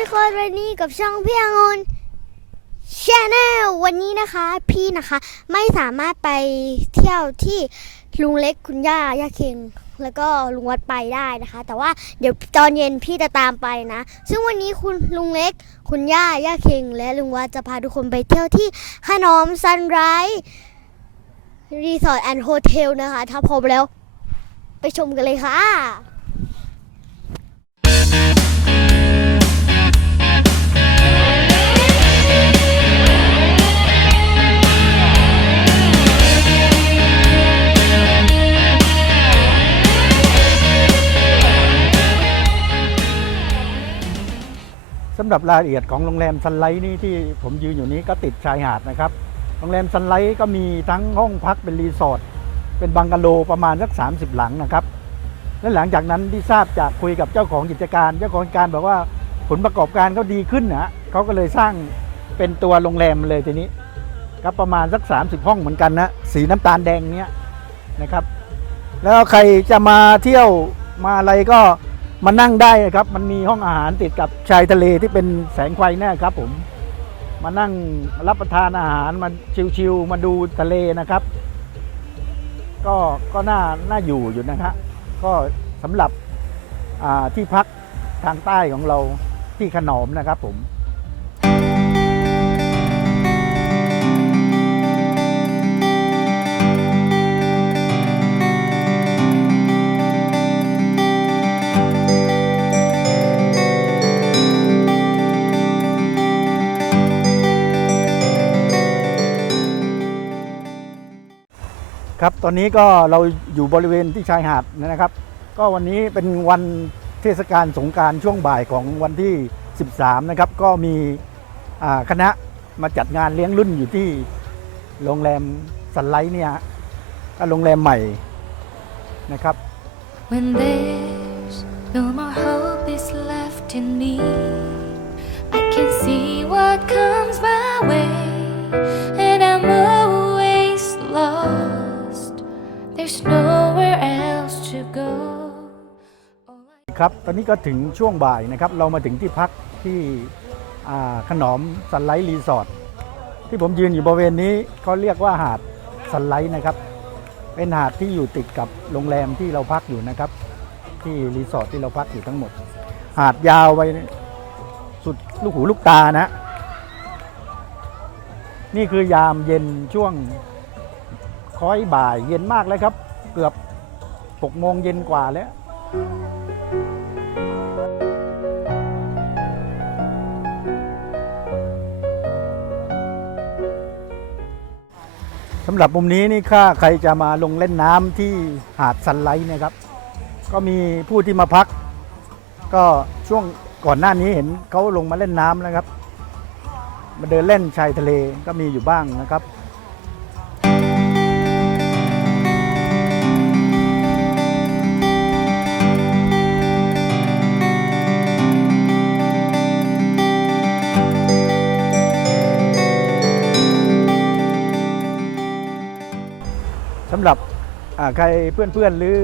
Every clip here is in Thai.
ทุกคนวันนี้กับช่องพี่องุนชาแนลวันนี้นะคะ พี่นะคะไม่สามารถไปเที่ยวที่ลุงเล็กคุณย่าย่าเค็งแล้วก็ลุงวัดไปได้นะคะ แต่ว่าเดี๋ยวตอนเย็นพี่จะตามไปนะ ซึ่งวันนี้คุณลุงเล็ก คุณย่าย่าเค็งและลุงวัดจะพาทุกคนไปเที่ยวที่ขนอมซันไรส์รีสอร์ทแอนด์โฮเทลนะคะ ถ้าพร้อมแล้ว ไปชมกันเลยค่ะ สำหรับรายละเอียดของโรงแรมซันไลท์นี่ที่ผมยืนอยู่นี้ก็ติดชายหาดนะครับ โรงแรมซันไลท์ก็มีทั้งห้องพักเป็นรีสอร์ทเป็นบังกะโลประมาณสัก 30 หลังนะครับ และหลังจากนั้นที่ทราบจากคุยกับเจ้าของกิจการ เจ้าของกิจการบอกว่าผลประกอบการเขาดีขึ้นนะเขาก็เลยสร้างเป็นตัวโรงแรมเลยทีนี้ก็ประมาณสัก 30 ห้องเหมือนกันนะสีน้ำตาลแดงเนี้ยนะครับ แล้วใครจะมาเที่ยวมาอะไรก็ มานั่งได้นะครับ มันมีห้องอาหารติดกับชายทะเลที่เป็นแสงไฟแน่ครับ ผม มานั่งรับประทานอาหารมาชิวๆมาดูทะเลนะครับ ก็ก็น่าน่าอยู่อยู่นะฮะก็สำหรับที่พักทางใต้ของเราที่ขนอมนะครับผม ครับตอนนี้ก็เราอยู่บริเวณที่ชายหาดนะครับ ก็วันนี้เป็นวันเทศกาลสงการช่วงบ่ายของวันที่ 13 นะครับ ก็มีคณะมาจัดงานเลี้ยงรุ่นอยู่ที่โรงแรมสันไลท์เนี่ยก็โรงแรมใหม่นะครับ When there's no more hope is left in me, I can see what comes my ครับตอนนี้ก็ถึงช่วงบ่ายนะครับ เรามาถึงที่พักที่ขนอมสันไลท์รีสอร์ทที่ผมยืนอยู่บริเวณนี้เขาเรียกว่าหาดสันไลท์นะครับ เป็นหาดที่อยู่ติดกับโรงแรมที่เราพักอยู่นะครับ ที่รีสอร์ทที่เราพักอยู่ทั้งหมด หาดยาวไปสุดลูกหูลูกตานะ นี่คือยามเย็นช่วงค้อยบ่ายเย็นมากเลยครับ เกือบ6โมงเย็นกว่าแล้ว สำหรับมุมนี้นี่ค่าใครจะมาลงเล่นน้ำที่หาดสันไลท์นะครับ ก็มีผู้ที่มาพัก ก็ช่วงก่อนหน้านี้เห็นเขาลงมาเล่นน้ำนะครับ มาเดินเล่นชายทะเลก็มีอยู่บ้างนะครับ สำหรับใครเพื่อนๆหรือ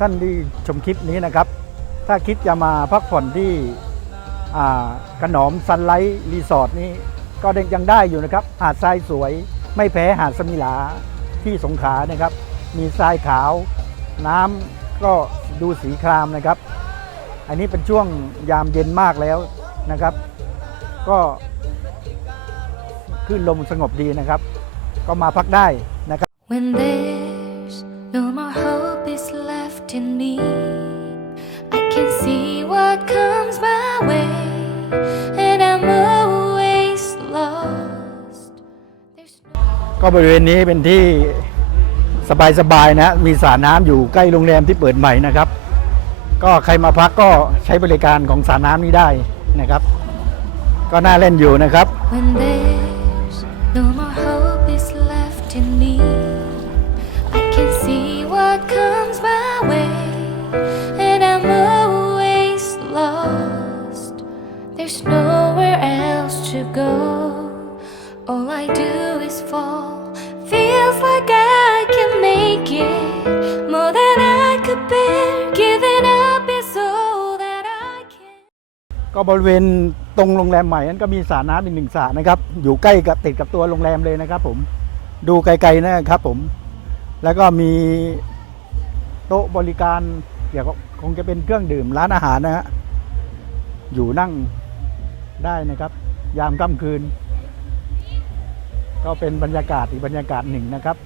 ท่านที่ชมคลิปนี้นะครับ ถ้าคิดจะมาพักผ่อนที่ขนอมซันไลท์รีสอร์ทนี้ก็ยังได้อยู่นะครับ หาดทรายสวยไม่แพ้หาดสมิลาที่สงขลานะครับ มีทรายขาว น้ำก็ดูสีครามนะครับ อันนี้เป็นช่วงยามเย็นมากแล้วนะครับ ก็คลื่นลมสงบดีนะครับ ก็มาพักได้นะครับ When they... no more hope is left in me, I can see what comes my way, and I'm always lost. There's no ก็บริเวณนี้เป็นที่สบายๆนะ มีสระน้ำอยู่ใกล้โรงแรมที่เปิดใหม่นะครับ ก็ใครมาพักก็ใช้บริการของสระน้ำนี้ได้นะครับ ก็น่าล่นอยู่นะครับ When there's no more to go. All I do is fall. Feels like I can make it more than I could bear. Giving up is all that I can. ก็บริเวณตรงโรงแรมใหม่นั้นก็มีสระน้ำอีกหนึ่งสระนะครับ อยู่ใกล้กับติดกับตัวโรงแรมเลยนะครับ ผมดูไกลๆนะครับผม แล้วก็มีโต๊ะบริการเกี่ยวกับคงจะเป็นเครื่องดื่มร้านอาหารนะฮะอยู่นั่งได้นะครับ ยามค่ำคืน ก็เป็นบรรยากาศอีกบรรยากาศหนึ่งนะครับ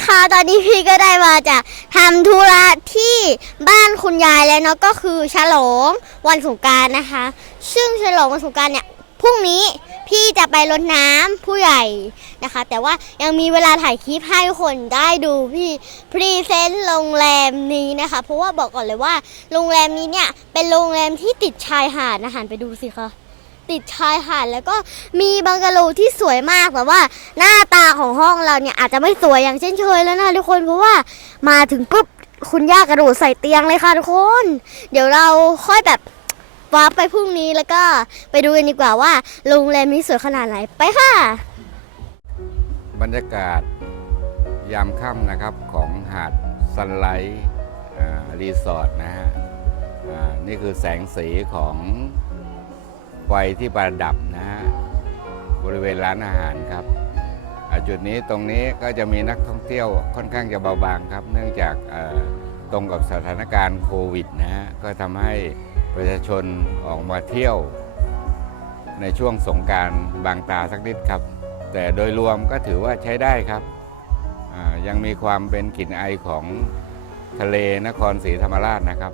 นะคะ ตอนนี้พี่ก็ได้มาจากทำธุระที่บ้านคุณยายแล้วเนาะก็คือฉลองวันสงกรารนะคะ ซึ่งฉลองวันสงกรารเนี่ยพรุ่งนี้พี่จะไปรดน้ำผู้ใหญ่นะคะ แต่ว่ายังมีเวลาถ่ายคลิปให้ทุกคนได้ดูพี่พรีเซนต์โรงแรมนี้นะคะ เพราะว่าบอกก่อนเลยว่าโรงแรมนี้เนี่ยเป็นโรงแรมที่ติดชายหาดนะหันไปดูสิคะ ติดชายหาดแล้วก็มีบังกะโลที่สวยมากแต่ว่า หน้าตาของห้องเราเนี่ยอาจจะไม่สวยอย่างเช่นเคยแล้วนะทุกคนเพราะว่ามาถึงปุ๊บคุณย่ากระโดดใส่เตียงเลยค่ะทุกคน เดี๋ยวเราค่อยแบบวาร์ปไปพรุ่งนี้แล้วก็ไปดูกันดีกว่าว่าโรงแรมนี้สวยขนาดไหนไปค่ะ บรรยากาศยามค่ำนะครับของหาดซันไลท์รีสอร์ทนะฮะนี่คือแสงสีของ ไฟที่ประดับนะฮะบริเวณร้านอาหารครับจุดนี้ตรงนี้ก็จะมีนักท่องเที่ยวค่อนข้างจะเบาบางครับ เนื่องจากตรงกับสถานการณ์โควิดนะฮะก็ทำให้ประชาชนออกมาเที่ยว ในช่วงสงการบางตาสักนิดครับ แต่โดยรวมก็ถือว่าใช้ได้ครับยังมีความเป็นกลิ่นไอของทะเลนครศรีธรรมราชนะครับ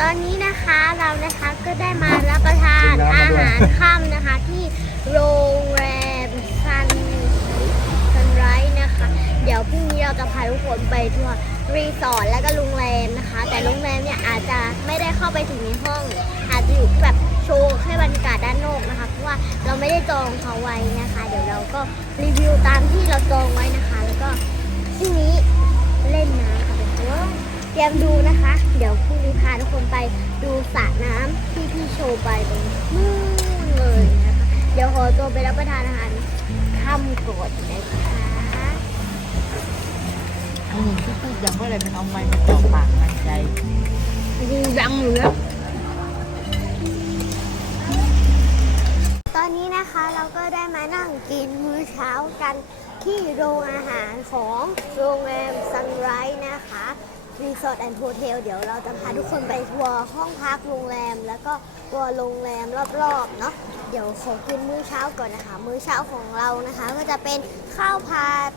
ตอนนี้นะคะเรานะคะก็ได้มารับประทานอาหารค่ำนะคะที่โรงแรมซันซันไรส์นะคะ เดี๋ยวพรุ่งนี้เราจะพาทุกคนไปทัวร์รีสอร์ทและก็โรงแรมนะคะ แต่โรงแรมเนี่ยอาจจะไม่ได้เข้าไปถึงในห้อง อาจจะอยู่แบบโชว์แค่บรรยากาศด้านนอกนะคะ เพราะว่าเราไม่ได้จองเขาไว้นะคะ เดี๋ยวเราก็รีวิวตามที่เราจองไว้นะคะ แล้วก็พรุ่งนี้เล่นน้ำค่ะทุกคน เตรียมดูนะคะ เดี๋ยวพรุ่งนี้พาทุกคนไปดูสระน้ำที่พี่โชว์ไปตรงนู้นเลยนะคะ เดี๋ยวขอตัวไปรับประทานอาหารค่ำก่อนนะคะอันหนึ่งที่พูดยังว่าอไรมันเอาไม้มาจ่อปากมันใจดังอยู่แล้วตอนนี้นะคะเราก็ได้มานั่งกินมื้อเช้ากันที่โรงอาหารของโรงแรมซันไรส์นะคะ รีสอร์ทแอนด์โฮเทลเดี๋ยวเราจะพาทุกคนไปทัวร์ห้องพักโรงแรม แล้วก็ทัวร์โรงแรมรอบๆเนาะเดี๋ยวขอกินมื้อเช้าก่อนนะคะ มื้อเช้าของเรานะคะ ก็จะเป็นข้าวผัด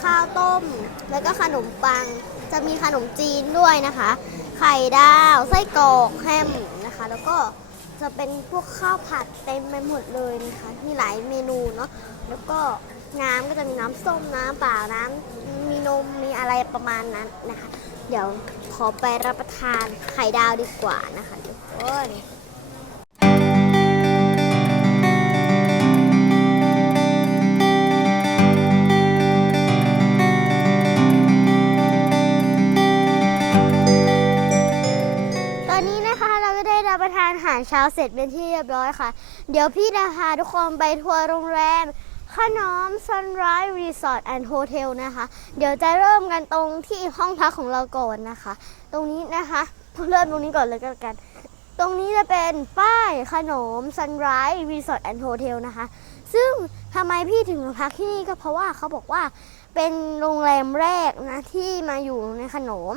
ข้าวต้ม แล้วก็ขนมปัง จะมีขนมจีนด้วยนะคะ ไข่ดาวไส้กรอกแฮมนะคะ แล้วก็จะเป็นพวกข้าวผัดเต็มไปหมดเลยนะคะมีหลายเมนูเนาะแล้วก็น้ำก็จะมีน้ำส้มน้ำเปล่าน้ำมีนมมีอะไรประมาณนั้นนะคะ เดี๋ยวขอไปรับประทานไข่ดาวดีกว่านะคะทุกคนตอนนี้นะคะเราก็ได้รับประทานอาหารเช้าเสร็จเป็นที่เรียบร้อยค่ะ เดี๋ยวพี่จะพาทุกคนไปทัวร์โรงแรม ขนอม Sunrise Resort and Hotel นะคะ เดี๋ยวจะเริ่มกันตรงที่ห้องพักของเราก่อนนะคะ ตรงนี้นะคะเริ่มตรงนี้ก่อนเลยก็แล้วกัน ตรงนี้จะเป็นป้ายขนม Sunrise Resort and Hotel นะคะ ซึ่งทำไมพี่ถึงมาพักที่นี่ก็เพราะว่าเขาบอกว่าเป็นโรงแรมแรกนะที่มาอยู่ในขนม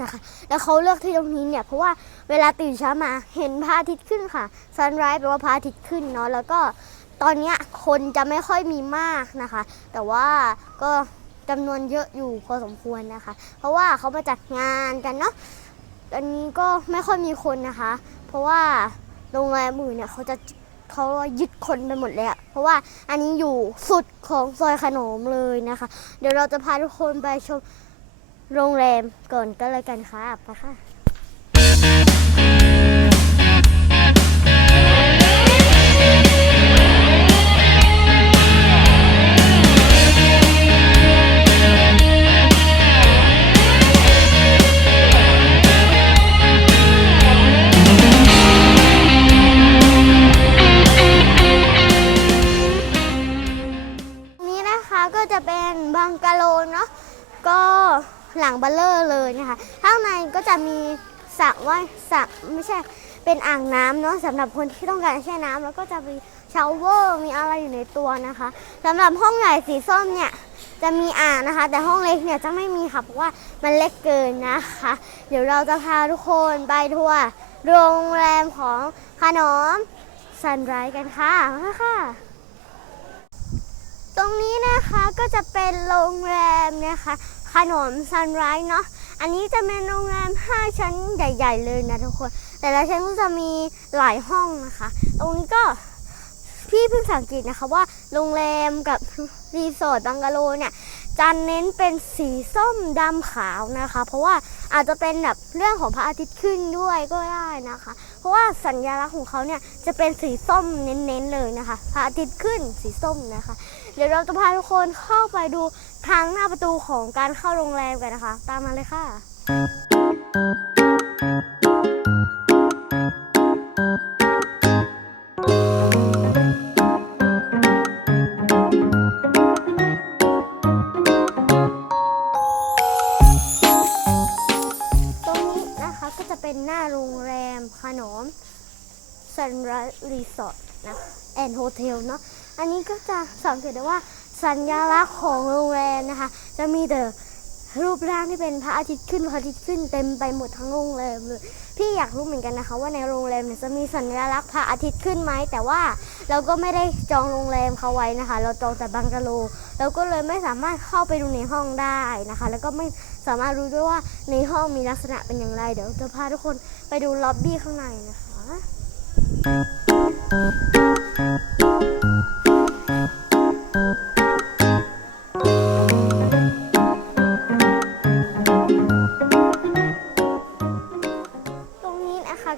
นะคะ แล้วเขาเลือกที่ตรงนี้เนี่ยเพราะว่าเวลาตื่นเช้ามาเห็นพระอาทิตย์ขึ้นค่ะ Sunrise แปลว่าพระอาทิตย์ขึ้นเนาะแล้วก็ ตอนนี้คนจะไม่ค่อยมีมากนะคะ แต่ว่าก็จำนวนเยอะอยู่พอสมควรนะคะ เพราะว่าเขามาจัดงานกันเนาะอันนี้ก็ไม่ค่อยมีคนนะคะ เพราะว่าโรงแรมอื่นเนี่ยเขาจะเขายึดคนไปหมดเลยอะเพราะว่าอันนี้อยู่สุดของซอยขนมเลยนะคะ เดี๋ยวเราจะพาทุกคนไปชมโรงแรมก่อนก็แล้วกันค่ะไปค่ะ เป็นอ่างน้ำเนาะสำหรับคนที่ต้องการแช่น้ำแล้วก็จะมีชาวเวอร์มีอะไรอยู่ในตัวนะคะสำหรับห้องใหญ่สีส้มเนี่ยจะมีอ่างนะคะ แต่ห้องเล็กเนี่ยจะไม่มีค่ะเพราะว่ามันเล็กเกินนะคะ เดี๋ยวเราจะพาทุกคนไปทัวร์โรงแรมของขนมซันไรกันค่ะมาค่ะ ตรงนี้นะคะก็จะเป็นโรงแรมนะคะ ขนมซันไรเนาะอันนี้จะเป็นโรงแรม 5 ชั้นใหญ่ ๆ เลยนะทุกคน แต่ละชั้นก็จะมีหลายห้องนะคะ ตรงนี้ก็พี่เพิ่งสังเกตนะคะว่าโรงแรมกับรีสอร์ทบังกะโลเนี่ยจะเน้นเป็นสีส้มดำขาวนะคะ เพราะว่าอาจจะเป็นแบบเรื่องของพระอาทิตย์ขึ้นด้วยก็ได้นะคะ เพราะว่าสัญลักษณ์ของเขาเนี่ยจะเป็นสีส้มเน้นๆเลยนะคะ พระอาทิตย์ขึ้นสีส้มนะคะ เดี๋ยวเราจะพาทุกคนเข้าไปดูทางหน้าประตูของการเข้าโรงแรมกันนะคะ ตามมาเลยค่ะ สัญลักษณ์ของโรงแรมนะคะ จะมีแต่รูปร่างที่เป็นพระอาทิตย์ขึ้นพระอาทิตย์ขึ้นเต็มไปหมดทั้งโรงแรมเลยพี่อยากรู้เหมือนกันนะคะ ว่าในโรงแรมเนี่ยจะมีสัญลักษณ์พระอาทิตย์ขึ้นไหมแต่ว่าเราก็ไม่ได้จองโรงแรมเขาไว้นะคะ เราจองแต่บังกะโล เราก็เลยไม่สามารถเข้าไปดูในห้องได้นะคะ แล้วก็ไม่สามารถรู้ด้วยว่าในห้องมีลักษณะเป็นอย่างไรเดี๋ยวจะพาทุกคนไปดูล็อบบี้ข้างในนะคะ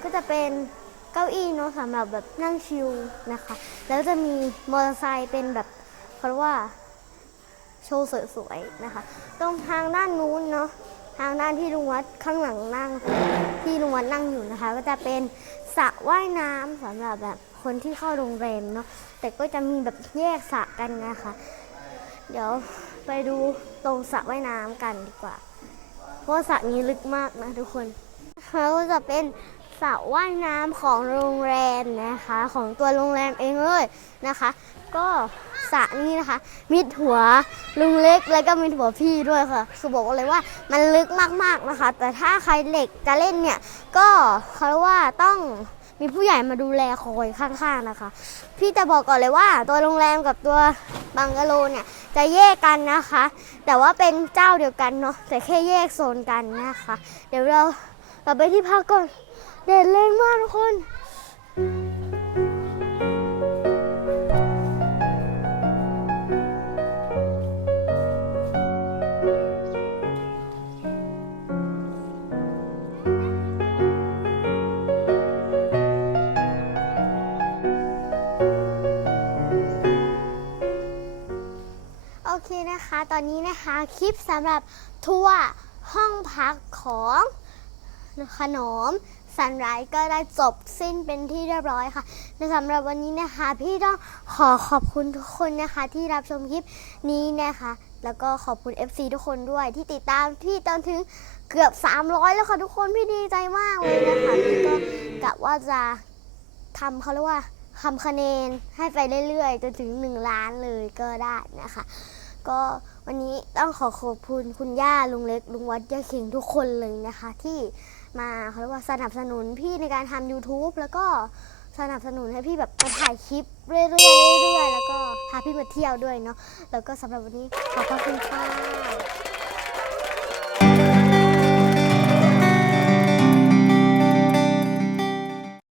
ก็จะเป็นเก้าอี้เนาะสำหรับแบบนั่งชิลนะคะ แล้วจะมีมอเตอร์ไซค์เป็นแบบเขาเรียกว่าโชว์สวยๆนะคะ ตรงทางด้านนู้นเนาะทางด้านที่ลุงวัดข้างหลังนั่งที่ลุงวัดนั่งอยู่นะคะ ก็จะเป็นสระว่ายน้ำสำหรับแบบคนที่เข้าโรงแรมเนาะแต่ก็จะมีแบบแยกสระกันนะคะ เดี๋ยวไปดูตรงสระว่ายน้ำกันดีกว่า เพราะสระนี้ลึกมากนะทุกคนเขาจะเป็น สระว่ายน้ำของโรงแรมนะคะ ของตัวโรงแรมเองเลยนะคะ ก็สระนี้นะคะมิดหัวลุงเล็กแล้วก็มิดหัวพี่ด้วยค่ะคือบอกเลยว่ามันลึกมากๆนะคะ แต่ถ้าใครเหล็กจะเล่นเนี่ย ก็เขาเรียกว่าต้องมีผู้ใหญ่มาดูแลคอยข้างๆนะคะ พี่จะบอกก่อนเลยว่า ตัวโรงแรมกับตัวบังกะโลเนี่ยจะแยกกันนะคะ แต่ว่าเป็นเจ้าเดียวกันเนาะแต่แค่แยกโซนกันนะคะ เดี๋ยวเราเราไปที่พักก่อน เด็ดแรงมากทุกคน โอเคนะคะ ตอนนี้นะคะคลิปสำหรับทัวร์ห้องพักของขนม สันไรก็ได้จบสิ้นเป็นที่เรียบร้อยค่ะและสำหรับวันนี้นะคะ พี่ต้องขอขอบคุณทุกคนนะคะ ที่รับชมคลิปนี้นะคะ แล้วก็ขอบคุณ FC ทุกคนด้วยที่ติดตามพี่จนถึงเกือบ 300 แล้วค่ะทุกคนพี่ดีใจมากเลยนะคะพี่ก็กะว่าจะทำเขาเรียกว่าทำคะแนนให้ไปเรื่อยๆจนถึง 1 ล้านเลยก็ได้นะคะ ก็วันนี้ต้องขอขอบคุณคุณย่าลุงเล็กลุงวัดย่าเข่งทุกคนเลยนะคะที่ มาเขาเรียกว่าสนับสนุนพี่ในการทำ YouTube แล้วก็สนับสนุนให้พี่แบบไปถ่ายคลิปเรื่อยๆเรื่อยๆแล้วก็พาพี่มาเที่ยวด้วยเนาะแล้วก็สำหรับวันนี้ขอบพระคุณค่ะ